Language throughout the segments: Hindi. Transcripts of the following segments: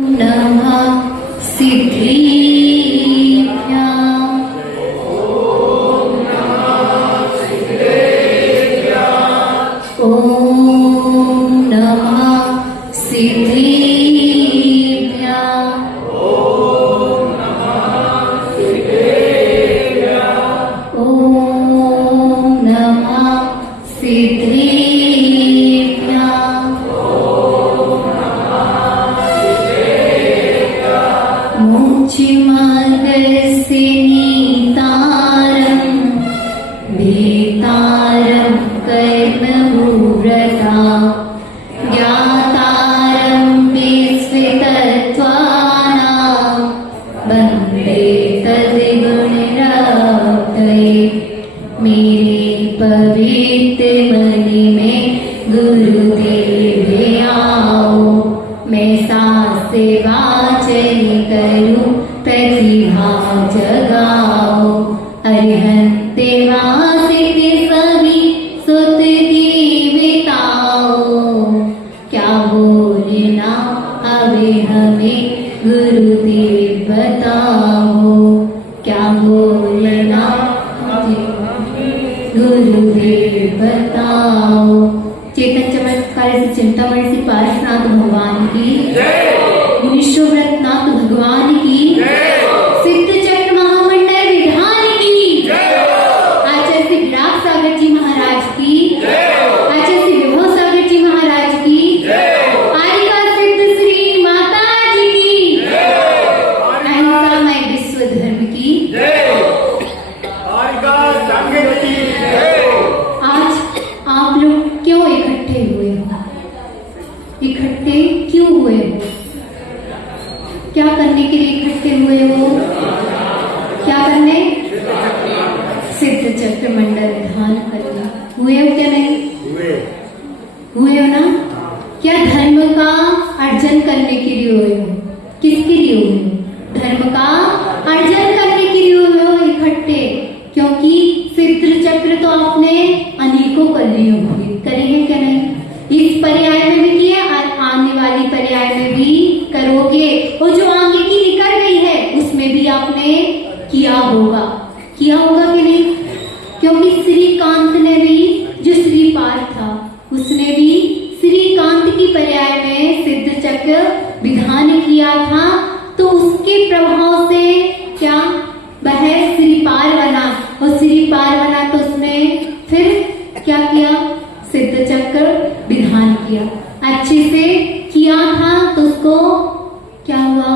नमः सिद्धिभ्याम्। ॐ नमः सिद्धिभ्याम्। ॐ नमः सिद्धिभ्याम्। मोक्षमार्गस्य नीतारं भेतारं कर्ममुव्रता ज्ञातारं विस्मृतत्वानां वन्दे तद्गुणरातये। मेरे पवित्र मन में गुरुदेव आओ, मैं सास वाचन करूं प्रतिभा जगाओ। अरिहंत वासित सभी सुत देवताओ, क्या बोलना अबे हमें गुरुदेव बताओ। क्या बोलना गुरुदेव बताओ। चेतन चमत्कार से चिंतामणि से पार्श्वनाथ भगवान की, विश्वव्रतनाथ भगवान की, सिद्ध चक्र महामंडल विधान की, आचार्य श्री विराग सागर जी महाराज की, आचार्य श्री विभव सागर जी महाराज की, आरिका सिद्ध श्री माता जी की, अहिंसामय विश्व धर्म की। आज आप लोग क्यों इकट्ठे हुए हो? इकट्ठे क्यों हुए हो? क्या करने के लिए इकट्ठे हुए हो? क्या करने? सिद्ध चक्र मंडल ध्यान करना। हुए हो क्या नहीं? हुए हो ना? क्या धर्म का अर्जन करने के लिए हुए हो? किसके लिए हुए हो? धर्म का अर्जन करने के लिए हुए हो इकट्ठे। क्योंकि सिद्ध चक्र तो आपने अनेकों कर लिए होंगे, करेंगे क्या नहीं? इस पर्याय में भी किया, आने वाली पर्याय में भी करोगे, और जो आगे की निकल गई है उसमें भी आपने किया होगा कि नहीं? क्योंकि श्रीकांत ने भी, जो श्रीपाद था, उसने भी श्रीकांत की पर्याय में सिद्ध चक्र विधान किया था। तो उसके प्रभाव से क्या वह श्रीपाद बना, और श्रीपाद बना तो उसने फिर क्या किया? सिद्ध चक्र विधान किया। अच्छे से किया था तो उसको क्या हुआ?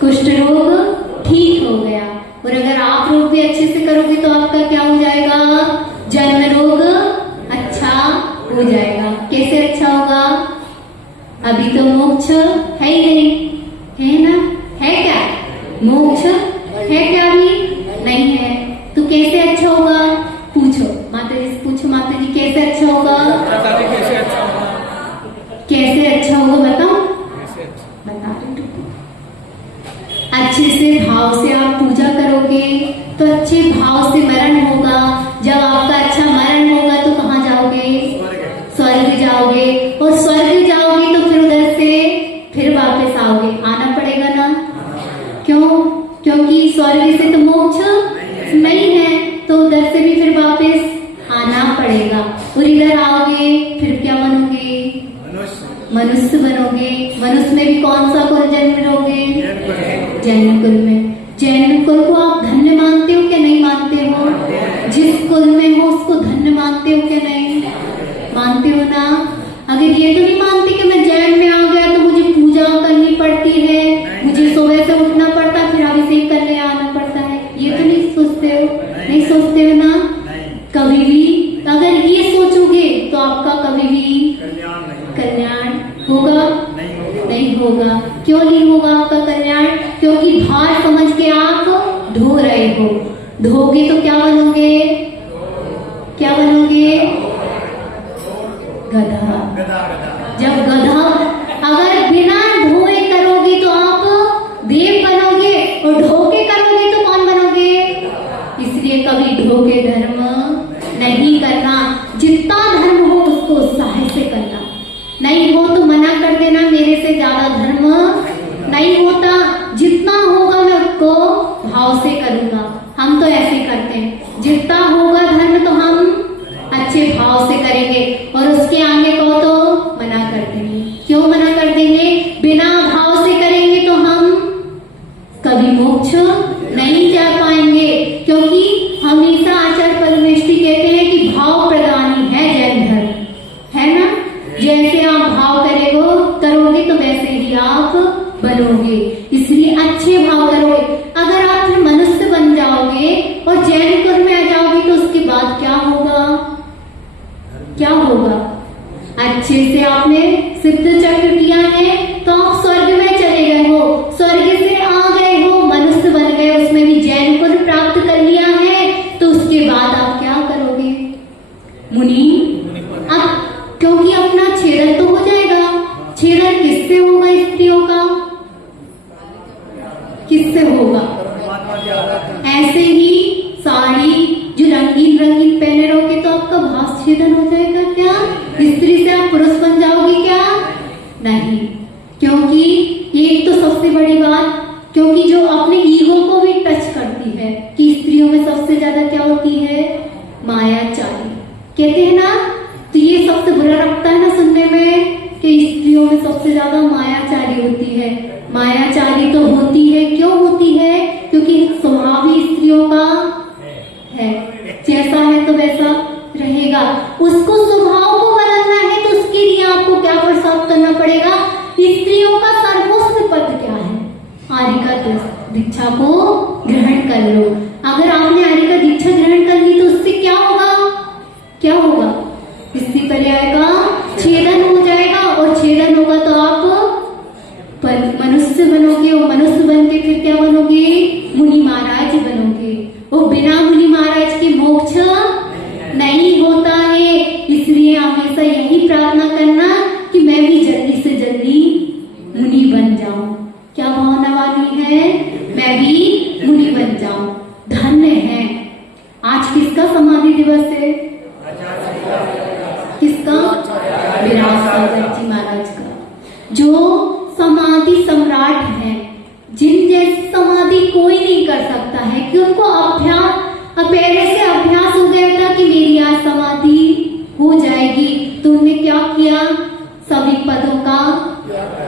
कुष्ठ रोग ठीक हो गया। और अगर आप रोग भी अच्छे से करोगे तो आपका क्या हो जाएगा? जन्म रोग अच्छा हो जाएगा। कैसे अच्छा होगा? अभी तो मोक्ष है ही नहीं, है ना? है क्या? मोक्ष है क्या? अभी नहीं है। तो कैसे अच्छा होगा? पूछो माता जी से, पूछो माता जी कैसे अच्छा होगा? कैसे अच्छा होगा बताओ? बता दो। अच्छे से भाव से आप पूजा करोगे तो अच्छे भाव से मरण होगा। जब आपका अच्छा मरण होगा तो कहाँ जाओगे? स्वर्ग जाओगे। और स्वर्ग जाओगे तो फिर उधर से फिर वापस आओगे, आना पड़ेगा ना? क्यों? क्योंकि स्वर्ग से तो मोक्ष नहीं है, तो उधर से भी फिर वापस आना पड़ेगा। और इधर आओगे फिर क्या बनोगे? मनुष्य बनोगे। मनुष्य में भी कौन सा कुल जन्म लोगे? जैन कुल में। जैन कुल को आप धन्य मानते हो क्या नहीं मानते हो? जिस कुल में हो उसको धन्य मानते हो क्या नहीं मानते हो ना? अगर ये तो नहीं मानते कि मैं जैन में आ गया तो मुझे पूजा करनी पड़ती है, मुझे सुबह से उठना पड़ता है, फिर अभिषेक करने आना पड़ता है, ये तो नहीं सोचते हो? नहीं सोचते हो ना? कभी भी अगर ये सोचोगे तो आपका कभी भी कल्याण होगा? नहीं होगा। क्यों नहीं होगा आपका कल्याण? क्योंकि भार समझ के आप ढो रहे हो। ढोगे तो क्या बनोगे? क्या बनोगे? गधा। जब गधा अगर बिना ढोए करोगे तो आप देव बनोगे, और ढोके करोगे तो कौन बनोगे? इसलिए कभी ढोके धर्म नहीं करना। जितना धर्म हो उसको उत्साह से करना, नहीं हो तो मना कर देना, मेरे से ज्यादा धर्म से करूंगा। हम तो ऐसे ही करते हैं, जितना होगा धर्म तो हम अच्छे भाव से करेंगे और उसके आगे को तो मना कर देंगे। क्यों मना कर देंगे? बिना भाव से करेंगे तो हम कभी मोक्ष नहीं जा पाएंगे, क्योंकि हमेशा आचार्य परमेष्ठी कहते हैं कि भाव प्रधानी है जैन धर्म, है ना। जैसे आप भाव करोगे तो वैसे ही आप बनोगे, इसलिए अच्छे भाव करोगे। अगर आप फिर मनुष्य बन जाओगे और जैन कुल में आ जाओगे तो उसके बाद क्या होगा? क्या होगा? अच्छे से आपने सिद्ध चक्र किया है तो आप स्वर्ग में चले गए हो, स्वर्ग से आ गए हो, मनुष्य बन गए, उसमें भी जैन कुल प्राप्त कर लिया है, तो उसके बाद आप क्या करोगे? मुनि। अब क्योंकि अपना छेदन तो हो जाएगा। छेदन किससे होगा? स्त्रियों का किससे होगा? ऐसे ही साड़ी जो रंगीन रंगीन पहने रहोगे तो आपका भाव छेदन हो जाएगा क्या? स्त्री से आप पुरुष बन जाओगे क्या? नहीं, क्योंकि एक तो सबसे बड़ी बात, क्योंकि जो अपने ईगो को भी टच करती है कि स्त्रियों में सबसे ज्यादा क्या होती है? मायाचारी कहते हैं ना। तो ये सबसे बुरा लगता है ना सुनने में कि स्त्रियों में सबसे ज्यादा मायाचारी होती है। मायाचारी तो होती है, क्यों होती है? क्योंकि स्वभाव ही स्त्रियों का है, जैसा है तो वैसा रहेगा। उसको स्वभाव को बदलना है तो उसके लिए आपको क्या प्रसाद करना पड़ेगा? स्त्रियों का सर्वोच्च पद क्या है? आर्य का दीक्षा को ग्रहण कर लो। अगर आपने आर्य का दीक्षा ग्रहण कर ली तो उससे क्या होगा? क्या होगा? इसी पर्याय का छेदन हो जाएगा, और छेदन होगा तो आप मनुष्य बनोगे, और मनुष्य बन के फिर क्या बनोगे? मुनि महाराज बनोगे। वो बिना मुनि महाराज के मोक्ष नहीं होता है। इसलिए हमेशा यही प्रार्थना करना कि मैं भी जल्दी से जल्दी मुनि बन जाऊं। क्या भावना वाली है? मैं भी मुनि बन जाऊं। धन्य है। आज किसका समाधि दिवस है? किसका? विराट सागर जी महाराज का, जो समाधि सम्राट है, जिन जैसी समाधि कोई नहीं कर सकता है, कि उनको पहले से अभ्यास हो गया था कि मेरी आज समाधि हो जाएगी, तो उन्होंने क्या किया? सभी पदों का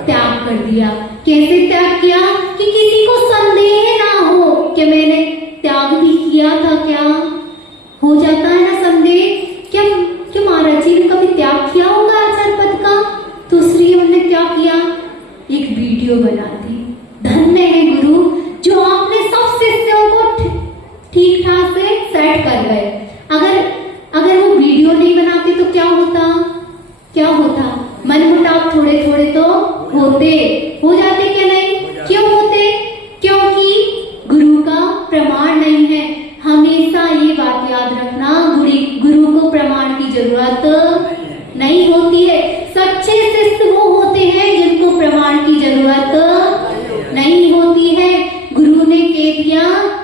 त्याग कर दिया। कैसे त्याग किया? कि किसी को संदेह ना हो कि मैंने त्याग भी किया था। क्या हो जाता है ना संदेह, क्या महाराज जी ने कभी त्याग किया होगा आचार्य पद का? तो इसलिए उन्होंने क्या किया? एक वीडियो बना दी। धन्य है गुरु, जो आपने सब शिष्यों को ठीक ठाक से सेट कर गए। अगर वो वीडियो नहीं बनाते तो क्या होता? क्या होता? मनमुटाव थोड़े थोड़े तो हो जाते क्या नहीं? क्यों होते? क्योंकि गुरु का प्रमाण नहीं है। हमेशा ये बात याद रखना, गुरु को प्रमाण की जरूरत नहीं होती है। सच्चे शिष्य वो होते हैं जिनको प्रमाण की जरूरत नहीं होती है। गुरु ने कह दिया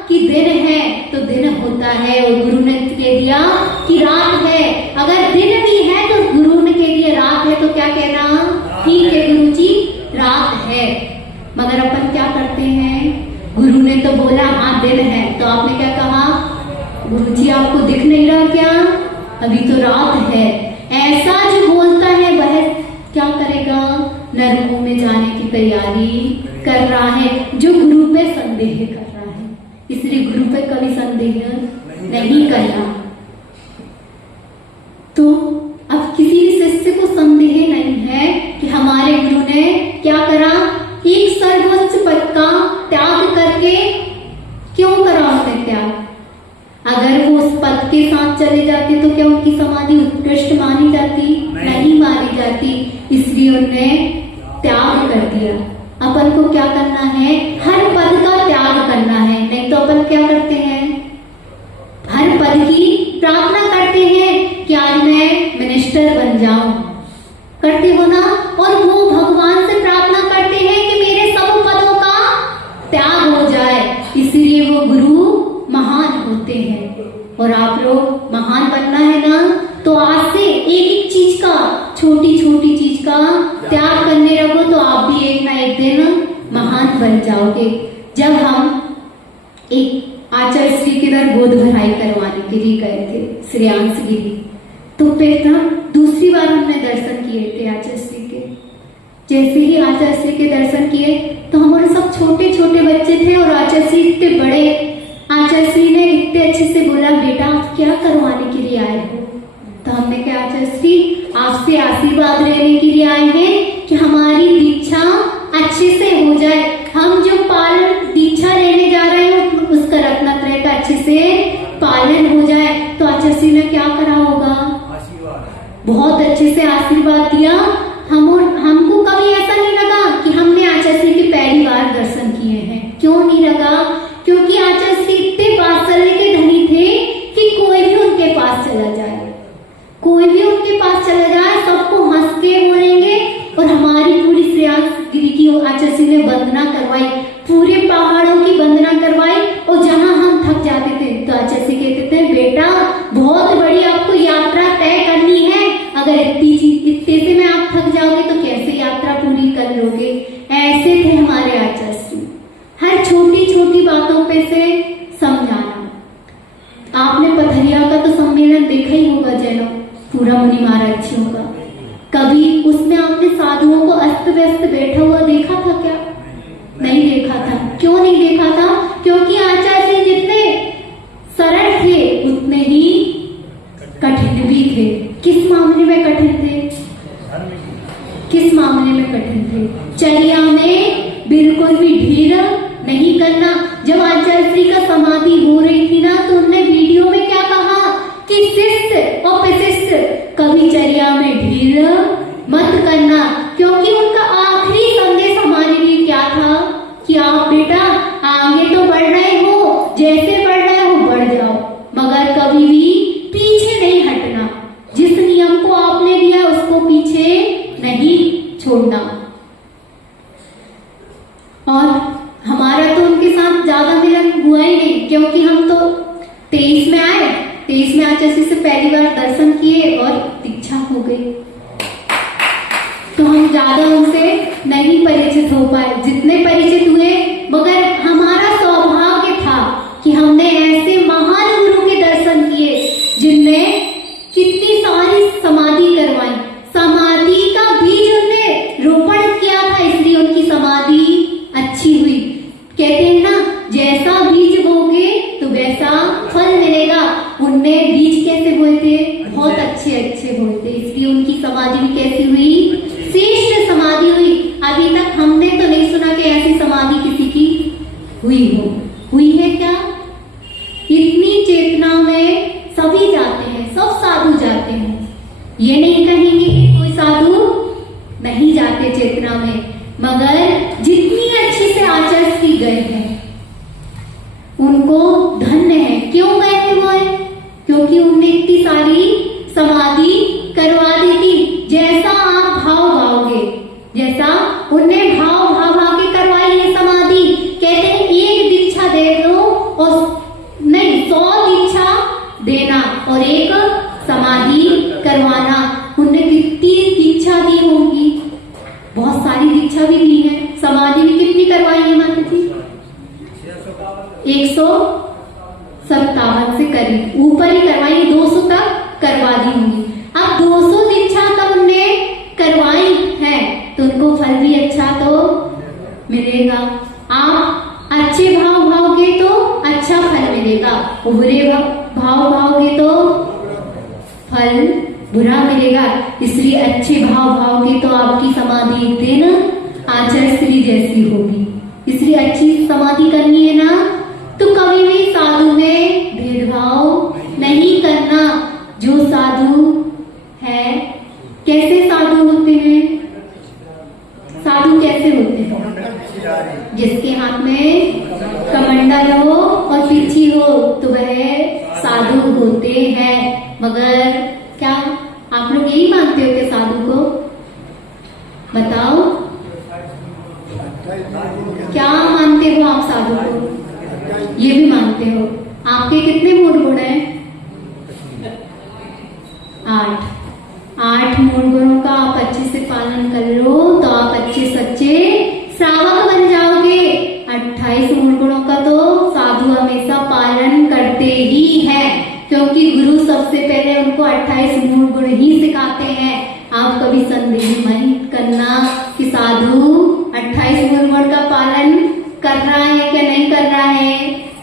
कि दिन है तो दिन होता है, और गुरु ने कह दिया कि रात है। अगर दिन भी है तो गुरु ने कह दिया रात है, तो क्या कहना? ठीक है गुरु जी, रात है। मगर अपन क्या करते हैं? गुरु ने तो बोला हाँ दिन है, तो आपने क्या कहा? गुरु जी आपको दिख नहीं रहा क्या? अभी तो रात है। ऐसा जो बोलता है वह क्या करेगा? नरकों में जाने की तैयारी कर रहा है, जो गुरु पे संदेह कर रहा है। इसलिए गुरु पे कभी संदेह नहीं करना। तो अब किसी शिष्य को संदेह नहीं है कि हमारे गुरु ने क्या करा? एक सर्वोच्च पद का त्याग करके क्यों करा उन्होंने त्याग? अगर वो उस पद के साथ चले जाते तो क्या उनकी समाधि उत्कृष्ट मानी जाती? नहीं मानी जाती। इसलिए उन्होंने त्याग कर दिया। अपन को क्या करना है? हर पद का त्याग करना है। नहीं तो अपन क्या करते हैं? हर पद की प्रार्थना करते हैं कि आज मैं मिनिस्टर बन जाऊं, करते हो ना? और वो भगवान से प्रार्थना करते हैं कि मेरे सब पदों का त्याग हो जाए। इसलिए वो गुरु महान होते हैं। और आप लोग महान बनना है ना, तो आज से एक एक चीज का, छोटी छोटी चीज का त्याग करने लगो, तो आप भी एक ना एक दिन महान बन जाओगे। जब हम एक आचार्य श्री के इधर गोद भराई करवाने के लिए गए थे श्रेयांश गिरी। तो फिर ना दूसरी बार हमने दर्शन किए थे आचार्य श्री के। जैसे ही आचार्य श्री के दर्शन किए तो हमारे सब छोटे छोटे बच्चे थे और आचार्य श्री इतने बड़े। आचार्य श्री ने इतने अच्छे से बोला, बेटा आप क्या करवाने के लिए आए हो? तो हमने कहा आचार्य श्री आपसे आशीर्वाद लेने के लिए आए हैं कि हमारी दीक्षा अच्छे से हो जाए। हम जो पालन दीक्षा लेने जा रहे हैं उसका रत्नत्रय का अच्छे से पालन हो जाए। तो आचार्य श्री ने क्या करा होगा? बहुत अच्छे से आशीर्वाद दिया। हमको कभी ऐसा नहीं लगा कि हमने आचार्य श्री की पहली बार दर्शन किए हैं। क्यों नहीं लगा? क्योंकि आचार्य श्री इतने वात्सल्य के धनी थे कि कोई भी उनके पास चला जाए, कोई भी उनके पास चला जाए सबको हंस के बोलेंगे। और हमारी पूरी श्रेयांश गिरी की आचार्य श्री ने वंदना करवाई, पूरे पहाड़ों की वंदना करवाई। और जहां हम थक जाते थे तो आचार्य श्री कहते थे, बेटा बहुत बड़ी आपको यात्रा तय करनी है, अगर इतने से में आप थक जाओगे तो कैसे यात्रा पूरी कर लोगे? ऐसे थे हमारे आचार्य श्री, हर छोटी छोटी बातों पे से समझाना। आपने पथरिया का तो सम्मेलन देखा ही होगा जैनों, पूरा मुनि महाराजियों का। कभी उसमें आपने साधुओं को अस्त व्यस्त बैठा हुआ देखा था क्या? नहीं देखा था। क्यों नहीं देखा था? क्योंकि आचार्य श्री जितने सरल थे उतने ही कठिन भी थे। किस मामले में कठिन थे? किस मामले में कठिन थे? चर्या में बिल्कुल भी ढील नहीं करना। जब आचार्य श्री का समाधि हो रही थी ना तो उन्होंने वीडियो में क्या कहा कि शिष्ट और प्रशिष्ट कभी चर्या में ढील मत करना। क्योंकि उनका आखिरी संदेश हमारे लिए क्या था कि आप बेटा आगे तो बढ़ रहे हो, जैसे बढ़ रहे हो बढ़ जाओ, मगर कभी भी पीछे नहीं हटना। जिस नियम को आपने दिया उसको पीछे नहीं छोड़ना। और हमारा तो उनके साथ ज्यादा मिलन हुआ ही नहीं, क्योंकि हम तो 23 में आए, 23 में आचार्य श्री से पहली बार दर्शन किए और दीक्षा हो गई। तो हम ज्यादा उनसे नहीं परिचित हो पाए। जितने परिचित हुए, मगर हमारा सौभाग्य था कि हमने ऐसे महान गुरु के दर्शन किए जिनने कितनी सारी समाधि करवाई। समाधि का बीज उन्होंने रोपण किया था, इसलिए उनकी समाधि अच्छी हुई। कहते हैं ना, जैसा बीज बोगे तो वैसा फल मिलेगा। उनने बीज कैसे बोए थे? बहुत अच्छे अच्छे बोए थे, इसलिए उनकी समाधि भी कैसी हुई? श्रेष्ठ समाधि हुई। अभी तक हमने तो नहीं सुना कि ऐसी समाधि किसी की हुई हो। हुई है क्या? इतनी चेतना में सभी जाते हैं, सब साधु जाते हैं। ये नहीं कहेंगे कि कोई साधु नहीं जाते चेतना में, मगर जितनी अच्छे से आचार्य श्री गए हैं उनको धन्य है। क्यों गए थे वो? क्योंकि उनने इतनी सारी समाधि करवा दी थी। जैसा आप भाव भाओगे, जैसा उनने भाव भाव के करवाई है समाधि। कहते हैं एक दीक्षा दे दो और नहीं 100 दीक्षा देना और एक समाधि करवाना। उनने कितनी दीक्षा दी होगी? बहुत सारी दीक्षा भी दी है। समाधि भी कितनी करवाई है माता जी? 157 से करीब ऊपर ही करवाई, 200 तक करवा दी होंगी। अब 200 दीक्षा तब उनने करवाई है तो उनको फल भी अच्छा तो मिलेगा। आप अच्छे भाव भाओगे तो अच्छा फल मिलेगा, बुरे भाव भाओगे तो फल बुरा मिलेगा। इसलिए अच्छे भाव भाओगे तो आपकी समाधि एक दिन आचार्य श्री जैसी होगी। इसलिए अच्छी समाधि करनी है ना तो कभी भी साधु में भेदभाव नहीं करना। जो साधु है, कैसे साधु होते हैं? साधु कैसे होते हैं? जिसके हाथ में कमंडल हो और पिछी हो तो वह साधु होते हैं। मगर क्या आप लोग यही मानते हो कि साधु को? बताओ, क्या मानते हो आप साधु को? ये भी मानते हो। आपके कितने मूल गुण हैं? 8 मूल गुणों का आप अच्छे से पालन कर लो तो आप अच्छे सच्चे श्रावक बन जाओगे। 28 मूल गुणों का तो साधु क्योंकि गुरु सबसे पहले उनको 28 मूल गुण ही सिखाते हैं। आप कभी संदेह मत करना कि साधु 28 मूल गुण का पालन कर रहा है क्या नहीं कर रहा है।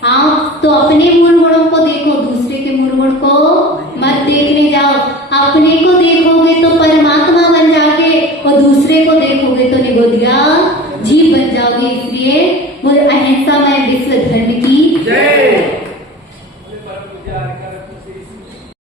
आप तो अपने